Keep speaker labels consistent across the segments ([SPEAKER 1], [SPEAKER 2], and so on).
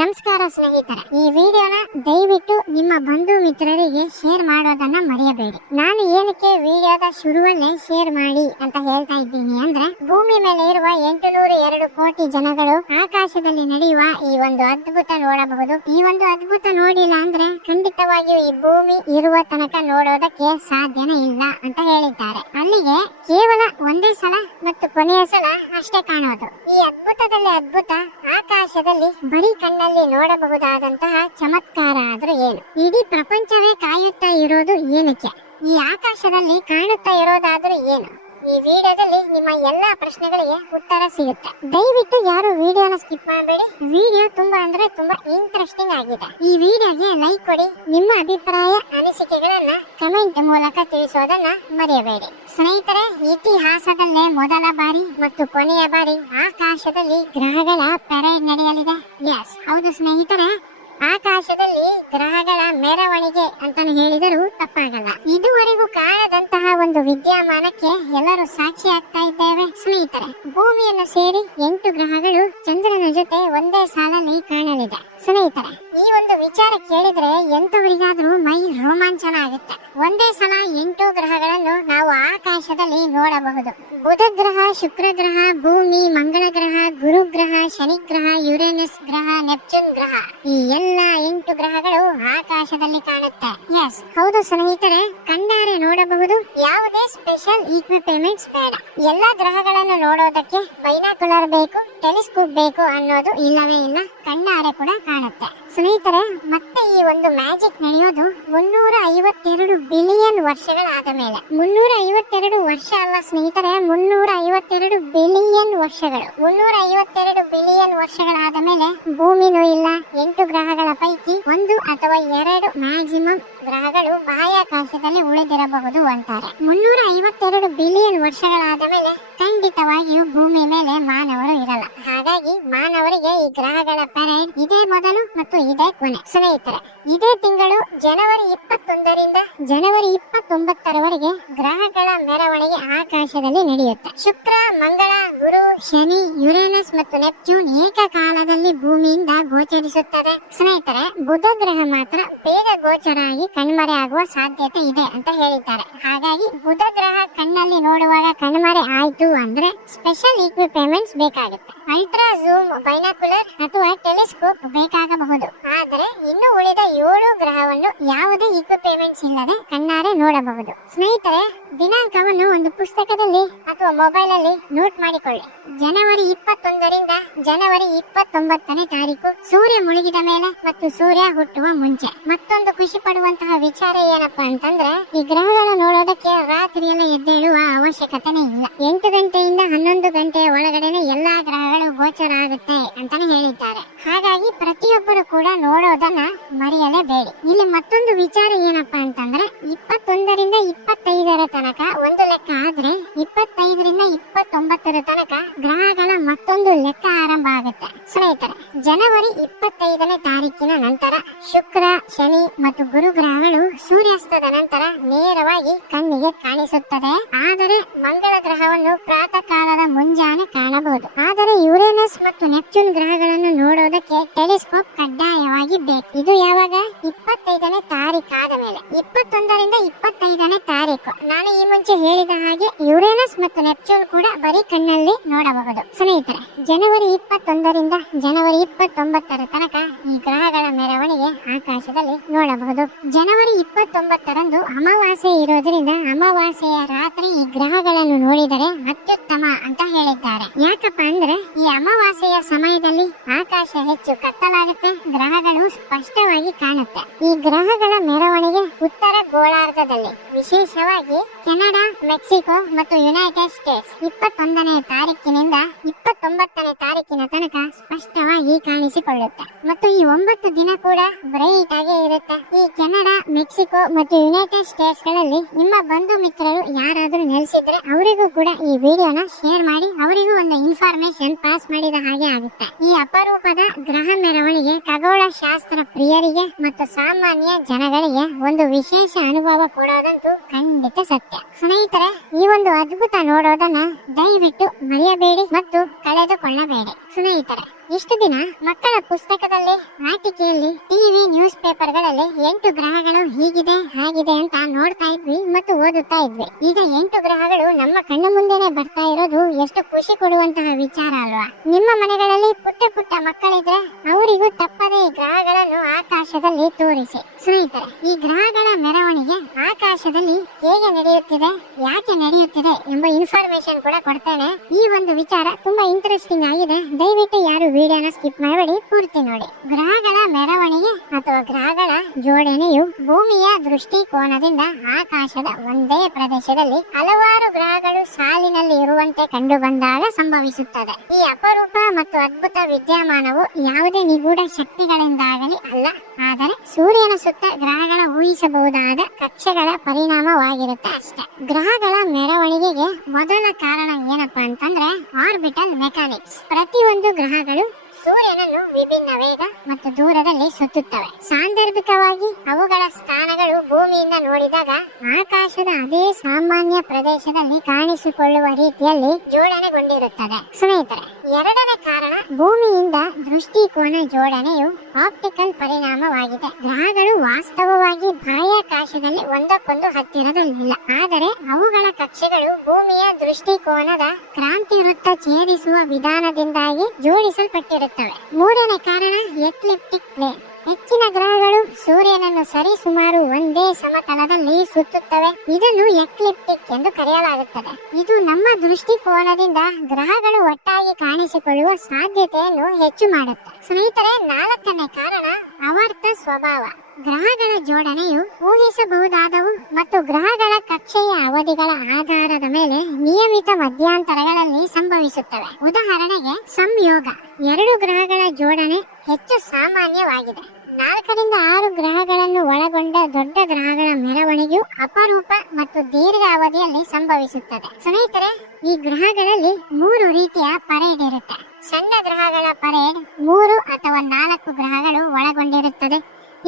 [SPEAKER 1] ನಮಸ್ಕಾರ ಸ್ನೇಹಿತರೆ ಈ ವಿಡಿಯೋನ ದಯವಿಟ್ಟು ನಿಮ್ಮ ಬಂಧು ಮಿತ್ರರಿಗೆ ಶೇರ್ ಮಾಡೋದನ್ನ ಮರೆಯಬೇಡಿ ನಾನು ಏನಕ್ಕೆ ವಿಡಿಯೋದ ಶುರುವಲ್ಲೇ ಶೇರ್ ಮಾಡಿ ಅಂತ ಹೇಳ್ತಾ ಇದ್ದೀನಿ ಅಂದ್ರೆ ಭೂಮಿ ಮೇಲೆ ಇರುವ ನೂರು ಎರಡು ಕೋಟಿ ಜನಗಳು ಆಕಾಶದಲ್ಲಿ ನಡೆಯುವ ಈ ಒಂದು ಅದ್ಭುತ ನೋಡಬಹುದು ಈ ಒಂದು ಅದ್ಭುತ ನೋಡಿಲ್ಲ ಅಂದ್ರೆ ಖಂಡಿತವಾಗಿಯೂ ಈ ಭೂಮಿ ಇರುವ ತನಕ ನೋಡೋದಕ್ಕೆ ಸಾಧ್ಯನೇ ಇಲ್ಲ ಅಂತ ಹೇಳಿದ್ದಾರೆ ಅಲ್ಲಿಗೆ ಕೇವಲ ಒಂದೇ ಸಲ ಮತ್ತು ಕೊನೆಯ ಸಲ ಅಷ್ಟೇ ಕಾಣೋದು ಈ ಅದ್ಭುತದಲ್ಲಿ ಅದ್ಭುತ ಆಕಾಶದಲ್ಲಿ ಬರೀ ಕಣ್ಣ ನಲ್ಲಿ ನೋಡಬಹುದಾದಂತಹ ಚಮತ್ಕಾರ ಆದ್ರೂ ಏನು ಇಡೀ ಪ್ರಪಂಚವೇ ಕಾಯುತ್ತಾ ಇರೋದು ಏನಕ್ಕೆ ಈ ಆಕಾಶದಲ್ಲಿ ಕಾಣುತ್ತಾ ಇರೋದಾದ್ರೂ ಏನು ಈ ವಿಡಿಯೋದಲ್ಲಿ ನಿಮ್ಮ ಎಲ್ಲಾ ಪ್ರಶ್ನೆಗಳಿಗೆ ಉತ್ತರ ಸಿಗುತ್ತೆ ದಯವಿಟ್ಟು ಯಾರು ವಿಡಿಯೋನ ಸ್ಕಿಪ್ ಮಾಡಬೇಡಿ ವಿಡಿಯೋ ತುಂಬಾ ಅಂದ್ರೆ ತುಂಬಾ ಇಂಟ್ರೆಸ್ಟಿಂಗ್ ಆಗಿದೆ ಈ ವಿಡಿಯೋಗೆ ಲೈಕ್ ಕೊಡಿ ನಿಮ್ಮ ಅಭಿಪ್ರಾಯ ಅನಿಸಿಕೆಗಳನ್ನ ಕಮೆಂಟ್ ಮೂಲಕ ತಿಳಿಸೋದನ್ನ ಮರೆಯಬೇಡಿ ಸ್ನೇಹಿತರೆ ಇತಿಹಾಸದಲ್ಲೇ ಮೊದಲ ಬಾರಿ ಮತ್ತು ಕೊನೆಯ ಬಾರಿ ಆಕಾಶದಲ್ಲಿ ಗ್ರಹಗಳ ಪೆರೇಡ್ ನಡೆಯಲಿದೆ ಎಸ್ ಹೌದು ಸ್ನೇಹಿತರೆ ಆಕಾಶದಲ್ಲಿ ಗ್ರಹಗಳ ಮೆರವಣಿಗೆ ಅಂತ ಹೇಳಿದರೂ ತಪ್ಪಾಗಲ್ಲ ಇದುವರೆಗೂ ಕಾಣದಂತಹ ಒಂದು ವಿದ್ಯಮಾನಕ್ಕೆ ಎಲ್ಲರೂ ಸಾಕ್ಷಿ ಆಗ್ತಾ ಇದ್ದೇವೆ ಸ್ನೇಹಿತರೆ ಭೂಮಿಯನ್ನು ಸೇರಿ ಎಂಟು ಗ್ರಹಗಳು ಚಂದ್ರನ ಜೊತೆ ಒಂದೇ ಸಾಲಲ್ಲಿ ಕಾಣಲಿದೆ ಸ್ನೇಹಿತರೆ ಈ ಒಂದು ವಿಚಾರ ಕೇಳಿದ್ರೆ ಎಂತವರಿಗಾದ್ರೂ ಮೈ ರೋಮಾಂಚನ ಆಗುತ್ತೆ ಒಂದೇ ಸಲ ಎಂಟು ಗ್ರಹಗಳನ್ನು ನಾವು ಆಕಾಶದಲ್ಲಿ ನೋಡಬಹುದು ಬುಧ ಗ್ರಹ ಶುಕ್ರ ಗ್ರಹ ಭೂಮಿ ಮಂಗಳ ಗ್ರಹ ಈ ಎಲ್ಲ ಎಂಟು ಗ್ರಹಗಳು ಆಕಾಶದಲ್ಲಿ ಕಾಣುತ್ತೆ ಎಸ್ ಹೌದು ಸ್ನೇಹಿತರೆ ಕಣ್ಣಾರೆ ನೋಡಬಹುದು ಯಾವುದೇ ಸ್ಪೆಷಲ್ ಇಕ್ವಿಪ್ಮೆಂಟ್ಸ್ ಬೇಡ ಎಲ್ಲಾ ಗ್ರಹಗಳನ್ನು ನೋಡೋದಕ್ಕೆ ಬೈನಾಕುಲರ್ ಬೇಕು ಟೆಲಿಸ್ಕೋಪ್ ಬೇಕು ಅನ್ನೋದು ಇಲ್ಲವೇ ಇಲ್ಲ ಕಣ್ಣಾರೆ ಕೂಡ ಕಾಣುತ್ತೆ ಸ್ನೇಹಿತರೆ ಮತ್ತೆ ಈ ಒಂದು ಮ್ಯಾಜಿಕ್ ನಡೆಯೋದು ಮುನ್ನೂರ ಐವತ್ತೆರಡು ಬಿಲಿಯನ್ ವರ್ಷಗಳಾದ ಮೇಲೆ ಮುನ್ನೂರ ಐವತ್ತೆರಡು ವರ್ಷ ಅಲ್ಲ ಸ್ನೇಹಿತರೆ ಮುನ್ನೂರ ಐವತ್ತೆರಡು ಬಿಲಿಯನ್ ವರ್ಷಗಳು ಮುನ್ನೂರ ಐವತ್ತೆರಡು ಬಿಲಿಯನ್ ವರ್ಷಗಳಾದ ಮೇಲೆ ಭೂಮಿನೂ ಇಲ್ಲ ಎಂಟು ಗ್ರಹಗಳ ಪೈಕಿ ಒಂದು ಅಥವಾ ಎರಡು ಮ್ಯಾಕ್ಸಿಮಮ್ ಗ್ರಹಗಳು ಬಾಹ್ಯಾಕಾಶದಲ್ಲಿ ಉಳಿದಿರಬಹುದು ಅಂತಾರೆ ಮುನ್ನೂರ ಐವತ್ತೆರಡು ಬಿಲಿಯನ್ ವರ್ಷಗಳಾದ ಮೇಲೆ ಖಂಡಿತವಾಗಿಯೂ ಭೂಮಿ ಮೇಲೆ ಮಾನವರು ಇರಲ್ಲ ಹಾಗಾಗಿ ಮಾನವರಿಗೆ ಈ ಗ್ರಹಗಳ ಪರೇಡ್ ಇದೇ ಮೊದಲು ಮತ್ತು ಇದೇ ಕೊನೆ ಸ್ನೇಹಿತರೆ ಇದೇ ತಿಂಗಳು ಜನವರಿ ಇಪ್ಪತ್ತೊಂದರಿಂದ ಜನವರಿ ಇಪ್ಪತ್ತೊಂಬತ್ತರವರೆಗೆ ಗ್ರಹಗಳ ಮೆರವಣಿಗೆ ಆಕಾಶದಲ್ಲಿ ನಡೆಯುತ್ತೆ ಶುಕ್ರ ಮಂಗಳ ಗುರು ಶನಿ ಯುರೇನಸ್ ಮತ್ತು ನೆಪ್ಚೂನ್ ಏಕಕಾಲದಲ್ಲಿ ಭೂಮಿಯಿಂದ ಗೋಚರಿಸುತ್ತದೆ ಸ್ನೇಹಿತರೆ ಬುಧ ಗ್ರಹ ಮಾತ್ರ ಬೇಗ ಗೋಚರ ಆಗಿ ಕಣ್ಮರೆ ಆಗುವ ಸಾಧ್ಯತೆ ಇದೆ ಅಂತ ಹೇಳಿದ್ದಾರೆ ಹಾಗಾಗಿ ಬುಧ ಗ್ರಹ ಕಣ್ಣಲ್ಲಿ ನೋಡುವಾಗ ಕಣ್ಮರೆ ಆಯ್ತು ಅಂದ್ರೆ ಸ್ಪೆಷಲ್ ಇಕ್ವಿಪ್ಮೆಂಟ್ಸ್ ಬೇಕಾಗುತ್ತೆ ಮಾತ್ರ ಝೂಮ್ ಬೈನಾಕುಲರ್ ಅಥವಾ ಟೆಲಿಸ್ಕೋಪ್ ಬೇಕಾಗಬಹುದು ಆದರೆ ಇನ್ನು ಉಳಿದ ಏಳು ಗ್ರಹವನ್ನು ಯಾವುದೇ ಇಕ್ವಿಪ್ಮೆಂಟ್ಸ್ ಇಲ್ಲದೆ ಕಣ್ಣಾರೆ ನೋಡಬಹುದು ಸ್ನೇಹಿತರೆ ದಿನಾಂಕವನ್ನು ಒಂದು ಪುಸ್ತಕದಲ್ಲಿ ಅಥವಾ ಮೊಬೈಲ್ ಅಲ್ಲಿ ನೋಟ್ ಮಾಡಿಕೊಳ್ಳಿ ಜನವರಿ ಇಪ್ಪತ್ತೊಂದರಿಂದ ಜನವರಿ ಇಪ್ಪತ್ತೊಂಬತ್ತನೇ ತಾರೀಕು ಸೂರ್ಯ ಮುಳುಗಿದ ಮೇಲೆ ಮತ್ತು ಸೂರ್ಯ ಹುಟ್ಟುವ ಮುಂಚೆ ಮತ್ತೊಂದು ಖುಷಿ ಪಡುವಂತಹ ವಿಚಾರ ಏನಪ್ಪಾ ಅಂತಂದ್ರೆ ಈ ಗ್ರಹಗಳನ್ನು ನೋಡೋದಕ್ಕೆ ರಾತ್ರಿಯಲ್ಲಿ ಎದ್ದೇಳುವ ಅವಶ್ಯಕತೆನೇ ಇಲ್ಲ ಎಂಟು ಗಂಟೆಯಿಂದ ಹನ್ನೊಂದು ಗಂಟೆಯ ಒಳಗಡೆನೆ ಎಲ್ಲಾ ಗ್ರಹಗಳು ಗೋಚರ ಆಗುತ್ತೆ ಅಂತಾನೆ ಹೇಳಿದ್ದಾರೆ ಹಾಗಾಗಿ ಪ್ರತಿಯೊಬ್ಬರು ಕೂಡ ನೋಡೋದನ್ನ ಮರೆಯಲೇಬೇಡಿ ಇಲ್ಲಿ ಮತ್ತೊಂದು ವಿಚಾರ ಏನಪ್ಪಾ ಅಂತಂದ್ರೆ ಇಪ್ಪತ್ತೊಂದರಿಂದ ಇಪ್ಪತ್ತೈದರ ತನಕ ಒಂದು ಲೆಕ್ಕ ಆದ್ರೆ ಇಪ್ಪತ್ತೈದರಿಂದ ಇಪ್ಪತ್ತೊಂಬತ್ತರ ತನಕ ಗ್ರಹಗಳ ಮತ್ತೊಂದು ಲೆಕ್ಕ ಆರಂಭ ಆಗುತ್ತೆ ಸ್ನೇಹಿತರೆ ಜನವರಿ ಇಪ್ಪತ್ತೈದನೇ ತಾರೀಕಿನ ನಂತರ ಶುಕ್ರ ಶನಿ ಮತ್ತು ಗುರು ಗ್ರಹಗಳು ಸೂರ್ಯಾಸ್ತದ ನಂತರ ನೇರವಾಗಿ ಕಣ್ಣಿಗೆ ಕಾಣಿಸುತ್ತದೆ ಆದರೆ ಮಂಗಳ ಗ್ರಹವನ್ನು ಪ್ರಾತಃ ಕಾಲದ ಮುಂಜಾನೆ ಕಾಣಬಹುದು ಆದರೆ ಇವರು ಯುರೇನಸ್ ಮತ್ತು ನೆಪ್ಚೂನ್ ಗ್ರಹಗಳನ್ನು ನೋಡೋದಕ್ಕೆ ಟೆಲಿಸ್ಕೋಪ್ ಕಡ್ಡಾಯವಾಗಿ ಬೇಕು ಇದು ಯಾವಾಗ ಇಪ್ಪತ್ತೈದನೇ ತಾರೀಕು ಆದ ಮೇಲೆ ಇಪ್ಪತ್ತೊಂದರಿಂದ ಇಪ್ಪತ್ತೈದನೇ ತಾರೀಕು ನಾನು ಈ ಮುಂಚೆ ಹೇಳಿದ ಹಾಗೆ ಯುರೇನಸ್ ಮತ್ತು ನೆಪ್ಚೂನ್ ಕೂಡ ಬರೀ ಕಣ್ಣಲ್ಲಿ ನೋಡಬಹುದು ಸ್ನೇಹಿತರೆ ಜನವರಿ ಇಪ್ಪತ್ತೊಂದರಿಂದ ಜನವರಿ ಇಪ್ಪತ್ತೊಂಬತ್ತರ ತನಕ ಈ ಗ್ರಹಗಳ ಮೆರವಣಿಗೆ ಆಕಾಶದಲ್ಲಿ ನೋಡಬಹುದು ಜನವರಿ ಇಪ್ಪತ್ತೊಂಬತ್ತರಂದು ಅಮಾವಾಸ್ಯೆ ಇರೋದ್ರಿಂದ ಅಮಾವಾಸ್ಯೆಯ ರಾತ್ರಿ ಈ ಗ್ರಹಗಳನ್ನು ನೋಡಿದರೆ ಅತ್ಯುತ್ತಮ ಅಂತ ಹೇಳಿದ್ದಾರೆ ಯಾಕಪ್ಪ ಅಂದ್ರೆ ಈ ಅಮಾವಾಸ್ಯೆಯ ಸಮಯದಲ್ಲಿ ಆಕಾಶ ಹೆಚ್ಚು ಕತ್ತಲಾಗುತ್ತೆ ಗ್ರಹಗಳು ಸ್ಪಷ್ಟವಾಗಿ ಕಾಣುತ್ತೆ ಈ ಗ್ರಹಗಳ ಮೆರವಣಿಗೆ ಉತ್ತರ ಗೋಳಾರ್ಧದಲ್ಲಿ ವಿಶೇಷವಾಗಿ ಕೆನಡಾ ಮೆಕ್ಸಿಕೋ ಮತ್ತು ಯುನೈಟೆಡ್ ಸ್ಟೇಟ್ಸ್ ಇಪ್ಪತ್ತೊಂದನೇ ತಾರೀಕಿನಿಂದ ಇಪ್ಪತ್ತೊಂಬತ್ತನೇ ತಾರೀಕಿನ ತನಕ ಸ್ಪಷ್ಟವಾಗಿ ಕಾಣಿಸಿಕೊಳ್ಳುತ್ತೆ ಮತ್ತು ಈ ಒಂಬತ್ತು ದಿನ ಕೂಡ ಬ್ರೈಟ್ ಆಗೇ ಇರುತ್ತೆ ಈ ಕೆನಡಾ ಮೆಕ್ಸಿಕೋ ಮತ್ತು ಯುನೈಟೆಡ್ ಸ್ಟೇಟ್ಸ್ ಗಳಲ್ಲಿ ನಿಮ್ಮ ಬಂಧು ಮಿತ್ರರು ಯಾರಾದರೂ ನೆಲೆಸಿದ್ರೆ ಅವರಿಗೂ ಕೂಡ ಈ ವಿಡಿಯೋನ ಶೇರ್ ಮಾಡಿ ಅವರಿಗೂ ಒಂದು ಇನ್ಫಾರ್ಮೇಶನ್ ಪಾಸ್ ಮಾಡಿದ ಹಾಗೆ ಆಗುತ್ತೆ ಈ ಅಪರೂಪದ ಗ್ರಹ ಮೆರವಣಿಗೆ ಖಗೋಳ ಶಾಸ್ತ್ರ ಪ್ರಿಯರಿಗೆ ಮತ್ತು ಸಾಮಾನ್ಯ ಜನಗಳಿಗೆ ಒಂದು ವಿಶೇಷ ಅನುಭವ ಕೊಡೋದಂತೂ ಖಂಡಿತ ಸತ್ಯ ಸ್ನೇಹಿತರೆ ಈ ಒಂದು ಅದ್ಭುತ ನೋಡೋದನ್ನ ದಯವಿಟ್ಟು ಮರೆಯಬೇಡಿ ಮತ್ತು ಕಳೆದುಕೊಳ್ಳಬೇಡಿ ಸ್ನೇಹಿತರೆ ಇಷ್ಟು ದಿನ ಮಕ್ಕಳ ಪುಸ್ತಕದಲ್ಲಿ ಆಟಿಕೆಯಲ್ಲಿ ಟಿವಿ ನ್ಯೂಸ್ ಪೇಪರ್ಗಳಲ್ಲಿ ಎಂಟು ಗ್ರಹಗಳು ಹೀಗಿದೆ ಹಾಗಿದೆ ಅಂತ ನೋಡ್ತಾ ಇದ್ವಿ ಮತ್ತು ಓದುತ್ತಾ ಇದ್ವಿ ಈಗ ಎಂಟು ಗ್ರಹಗಳು ನಮ್ಮ ಕಣ್ಣ ಮುಂದೆನೆ ಬರ್ತಾ ಇರೋದು ಎಷ್ಟು ಖುಷಿ ಕೊಡುವಂತಹ ವಿಚಾರ ಅಲ್ವಾ ನಿಮ್ಮ ಮನೆಗಳಲ್ಲಿ ಪುಟ್ಟ ಪುಟ್ಟ ಮಕ್ಕಳಿದ್ರೆ ಅವರಿಗೂ ತಪ್ಪದೇ ಈ ಗ್ರಹಗಳನ್ನು ಆಕಾಶದಲ್ಲಿ ತೋರಿಸಿ ಸ್ನೇಹಿತರೆ ಈ ಗ್ರಹಗಳ ಮೆರವಣಿಗೆ ಆಕಾಶದಲ್ಲಿ ಹೇಗೆ ನಡೆಯುತ್ತಿದೆ ಯಾಕೆ ನಡೆಯುತ್ತಿದೆ ಎಂಬ ಇನ್ಫಾರ್ಮೇಶನ್ ಕೂಡ ಕೊಡ್ತೇನೆ ಈ ಒಂದು ವಿಚಾರ ತುಂಬಾ ಇಂಟ್ರೆಸ್ಟಿಂಗ್ ಆಗಿದೆ ದಯವಿಟ್ಟು ಯಾರು ವಿಡಿಯೋನ ಸ್ಕಿಪ್ ಮಾಡಬೇಡಿ ಪೂರ್ತಿ ನೋಡಿ ಗ್ರಹಗಳ ಮೆರವಣಿಗೆ ಅಥವಾ ಗ್ರಹಗಳ ಜೋಡಣೆಯು ಭೂಮಿಯ ದೃಷ್ಟಿಕೋನದಿಂದ ಆಕಾಶದ ಒಂದೇ ಪ್ರದೇಶದಲ್ಲಿ ಹಲವಾರು ಗ್ರಹಗಳು ಸಾಲಿನಲ್ಲಿ ಇರುವಂತೆ ಕಂಡುಬಂದಾಗ ಸಂಭವಿಸುತ್ತದೆ ಈ ಅಪರೂಪ ಮತ್ತು ಅದ್ಭುತ ವಿದ್ಯಮಾನವು ಯಾವುದೇ ನಿಗೂಢ ಶಕ್ತಿಗಳಿಂದಾಗಲಿ ಅಲ್ಲ ಆದರೆ ಸೂರ್ಯನ ಸುತ್ತ ಗ್ರಹಗಳ ಊಹಿಸಬಹುದಾದ ಕಕ್ಷೆಗಳ ಪರಿಣಾಮವಾಗಿರುತ್ತೆ ಅಷ್ಟೇ ಗ್ರಹಗಳ ಮೆರವಣಿಗೆಗೆ ಮೊದಲ ಕಾರಣ ಏನಪ್ಪಾ ಅಂತಂದ್ರೆ ಆರ್ಬಿಟಲ್ ಮೆಕ್ಯಾನಿಕ್ಸ್ ಪ್ರತಿಯೊಂದು ಗ್ರಹಗಳು ಸೂರ್ಯನನ್ನು ವಿಭಿನ್ನ ವೇಗ ಮತ್ತು ದೂರದಲ್ಲಿ ಸುತ್ತುತ್ತವೆ ಸಾಂದರ್ಭಿಕವಾಗಿ ಅವುಗಳ ಸ್ಥಾನ ಭೂಮಿಯಿಂದ ನೋಡಿದಾಗ ಆಕಾಶದ ಅದೇ ಸಾಮಾನ್ಯ ಪ್ರದೇಶದಲ್ಲಿ ಕಾಣಿಸಿಕೊಳ್ಳುವ ರೀತಿಯಲ್ಲಿ ಜೋಡಣೆಗೊಂಡಿರುತ್ತದೆ ಸ್ನೇಹಿತರೆ ಎರಡನೇ ಕಾರಣ ಭೂಮಿಯಿಂದ ದೃಷ್ಟಿಕೋನ ಜೋಡಣೆಯು ಆಪ್ಟಿಕಲ್ ಪರಿಣಾಮವಾಗಿದೆ ಗ್ರಹಗಳು ವಾಸ್ತವವಾಗಿ ಬಾಹ್ಯಾಕಾಶದಲ್ಲಿ ಒಂದಕ್ಕೊಂದು ಹತ್ತಿರದಲ್ಲಿಲ್ಲ ಆದರೆ ಅವುಗಳ ಕಕ್ಷೆಗಳು ಭೂಮಿಯ ದೃಷ್ಟಿಕೋನದ ಕ್ರಾಂತಿ ವೃತ್ತ ಛೇದಿಸುವ ವಿಧಾನದಿಂದಾಗಿ ಜೋಡಿಸಲ್ಪಟ್ಟಿರುತ್ತವೆ ಮೂರನೇ ಕಾರಣ ಎಕ್ಲಿಪ್ಟಿಕ್ ಪ್ಲೇನ್ ಹೆಚ್ಚಿನ ಗ್ರಹಗಳು ಸೂರ್ಯನನ್ನು ಸರಿಸುಮಾರು ಒಂದೇ ಸಮತಲದಲ್ಲಿ ಸುತ್ತುತ್ತವೆ ಇದನ್ನು ಎಕ್ಲಿಪ್ಟಿಕ್ ಎಂದು ಕರೆಯಲಾಗುತ್ತದೆ ಇದು ನಮ್ಮ ದೃಷ್ಟಿಕೋನದಿಂದ ಗ್ರಹಗಳು ಒಟ್ಟಾಗಿ ಕಾಣಿಸಿಕೊಳ್ಳುವ ಸಾಧ್ಯತೆಯನ್ನು ಹೆಚ್ಚು ಮಾಡುತ್ತೆ ಸ್ನೇಹಿತರೆ ನಾಲ್ಕನೇ ಕಾರಣ ಅವರ ಸ್ವಭಾವ ಗ್ರಹಗಳ ಜೋಡಣೆಯು ಊಹಿಸಬಹುದಾದವು ಮತ್ತು ಗ್ರಹಗಳ ಕಕ್ಷೆಯ ಅವಧಿಗಳ ಆಧಾರದ ಮೇಲೆ ನಿಯಮಿತ ಮಧ್ಯಂತರಗಳಲ್ಲಿ ಸಂಭವಿಸುತ್ತವೆ ಉದಾಹರಣೆಗೆ ಸಂಯೋಗ ಎರಡು ಗ್ರಹಗಳ ಜೋಡಣೆ ಹೆಚ್ಚು ಸಾಮಾನ್ಯವಾಗಿದೆ ನಾಲ್ಕರಿಂದ ಆರು ಗ್ರಹಗಳನ್ನು ಒಳಗೊಂಡ ದೊಡ್ಡ ಗ್ರಹಗಳ ಮೆರವಣಿಗೆಯು ಅಪರೂಪ ಮತ್ತು ದೀರ್ಘ ಅವಧಿಯಲ್ಲಿ ಸಂಭವಿಸುತ್ತದೆ ಸ್ನೇಹಿತರೆ ಈ ಗ್ರಹಗಳಲ್ಲಿ ಮೂರು ರೀತಿಯ ಪರೇಡ್ ಇರುತ್ತೆ ಸಣ್ಣ ಗ್ರಹಗಳ ಪರೇಡ್ ಮೂರು ಅಥವಾ ನಾಲ್ಕು ಗ್ರಹಗಳು ಒಳಗೊಂಡಿರುತ್ತದೆ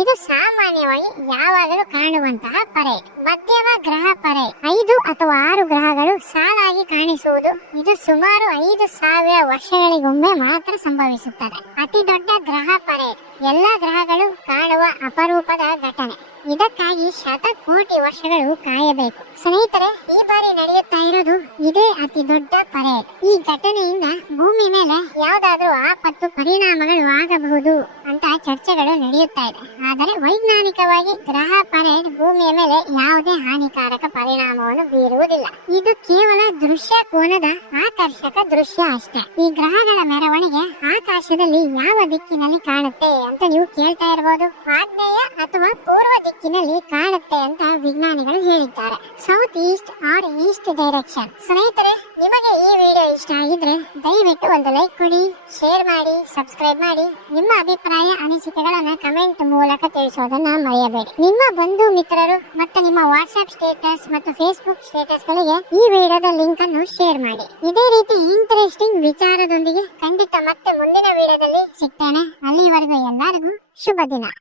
[SPEAKER 1] ಇದು ಸಾಮಾನ್ಯವಾಗಿ ಯಾವಾಗಲೂ ಕಾಣುವಂತಹ ಪರೆ ಮಧ್ಯಮ ಗ್ರಹ ಪರೆ ಐದು ಅಥವಾ ಆರು ಗ್ರಹಗಳು ಸಾಲಾಗಿ ಕಾಣಿಸುವುದು ಇದು ಸುಮಾರು ಐದು ಸಾವಿರ ವರ್ಷಗಳಿಗೊಮ್ಮೆ ಮಾತ್ರ ಸಂಭವಿಸುತ್ತದೆ ಅತಿ ದೊಡ್ಡ ಗ್ರಹ ಪರೆ ಎಲ್ಲಾ ಗ್ರಹಗಳು ಕಾಣುವ ಅಪರೂಪದ ಘಟನೆ ಇದಕ್ಕಾಗಿ ಶತಕೋಟಿ ವರ್ಷಗಳು ಕಾಯಬೇಕು ಸ್ನೇಹಿತರೆ ಈ ಬಾರಿ ನಡೆಯುತ್ತಾ ಇರೋದು ಇದೇ ಅತಿ ದೊಡ್ಡ ಪರೇಡ್ ಈ ಘಟನೆಯಿಂದ ಭೂಮಿ ಮೇಲೆ ಯಾವುದಾದ್ರೂ ಆಪತ್ತು ಪರಿಣಾಮಗಳು ಆಗಬಹುದು ಅಂತ ಚರ್ಚೆಗಳು ನಡೆಯುತ್ತಾ ಇದೆ ಆದರೆ ವೈಜ್ಞಾನಿಕವಾಗಿ ಗ್ರಹ ಪರೇಡ್ ಭೂಮಿಯ ಮೇಲೆ ಯಾವುದೇ ಹಾನಿಕಾರಕ ಪರಿಣಾಮವನ್ನು ಬೀರುವುದಿಲ್ಲ ಇದು ಕೇವಲ ದೃಶ್ಯ ಕೋನದ ಆಕರ್ಷಕ ದೃಶ್ಯ ಅಷ್ಟೇ ಈ ಗ್ರಹಗಳ ಮೆರವಣಿಗೆ ಆಕಾಶದಲ್ಲಿ ಯಾವ ದಿಕ್ಕಿನಲ್ಲಿ ಕಾಣುತ್ತೆ ಅಂತ ನೀವು ಕೇಳ್ತಾ ಇರಬಹುದು ಆಗ್ನೇಯ ಅಥವಾ ಪೂರ್ವ ದಿಕ್ಕು ದಿಕ್ಕಿನಲ್ಲಿ ಕಾಣುತ್ತೆ ಅಂತ ವಿಜ್ಞಾನಿಗಳು ಹೇಳಿದ್ದಾರೆ south east or east direction ಸ್ನೇಹಿತರೆ ನಿಮಗೆ ಈ ವಿಡಿಯೋ ಇಷ್ಟ ಆಗಿದ್ರೆ ದಯವಿಟ್ಟು ಒಂದು ಲೈಕ್ ಕೊಡಿ ಶೇರ್ ಮಾಡಿ ಸಬ್ಸ್ಕ್ರೈಬ್ ಮಾಡಿ ನಿಮ್ಮ ಅಭಿಪ್ರಾಯ ಅನಿಸಿಕೆಗಳನ್ನು ಕಮೆಂಟ್ ಮೂಲಕ ತಿಳಿಸೋದನ್ನ ಮರೆಯಬೇಡಿ ನಿಮ್ಮ ಬಂಧು ಮಿತ್ರರು ಮತ್ತು ನಿಮ್ಮ ವಾಟ್ಸ್ಆಪ್ ಸ್ಟೇಟಸ್ ಮತ್ತು ಫೇಸ್ಬುಕ್ ಸ್ಟೇಟಸ್ಗಳಿಗೆ ಈ ವಿಡಿಯೋದ ಲಿಂಕ್ ಅನ್ನು ಶೇರ್ ಮಾಡಿ ಇದೇ ರೀತಿ ಇಂಟ್ರೆಸ್ಟಿಂಗ್ ವಿಚಾರದೊಂದಿಗೆ ಖಂಡಿತ ಮತ್ತೆ ಮುಂದಿನ ವಿಡಿಯೋದಲ್ಲಿ ಸಿಗ್ತೇನೆ ಅಲ್ಲಿವರೆಗೂ ಎಲ್ಲರಿಗೂ ಶುಭ ದಿನ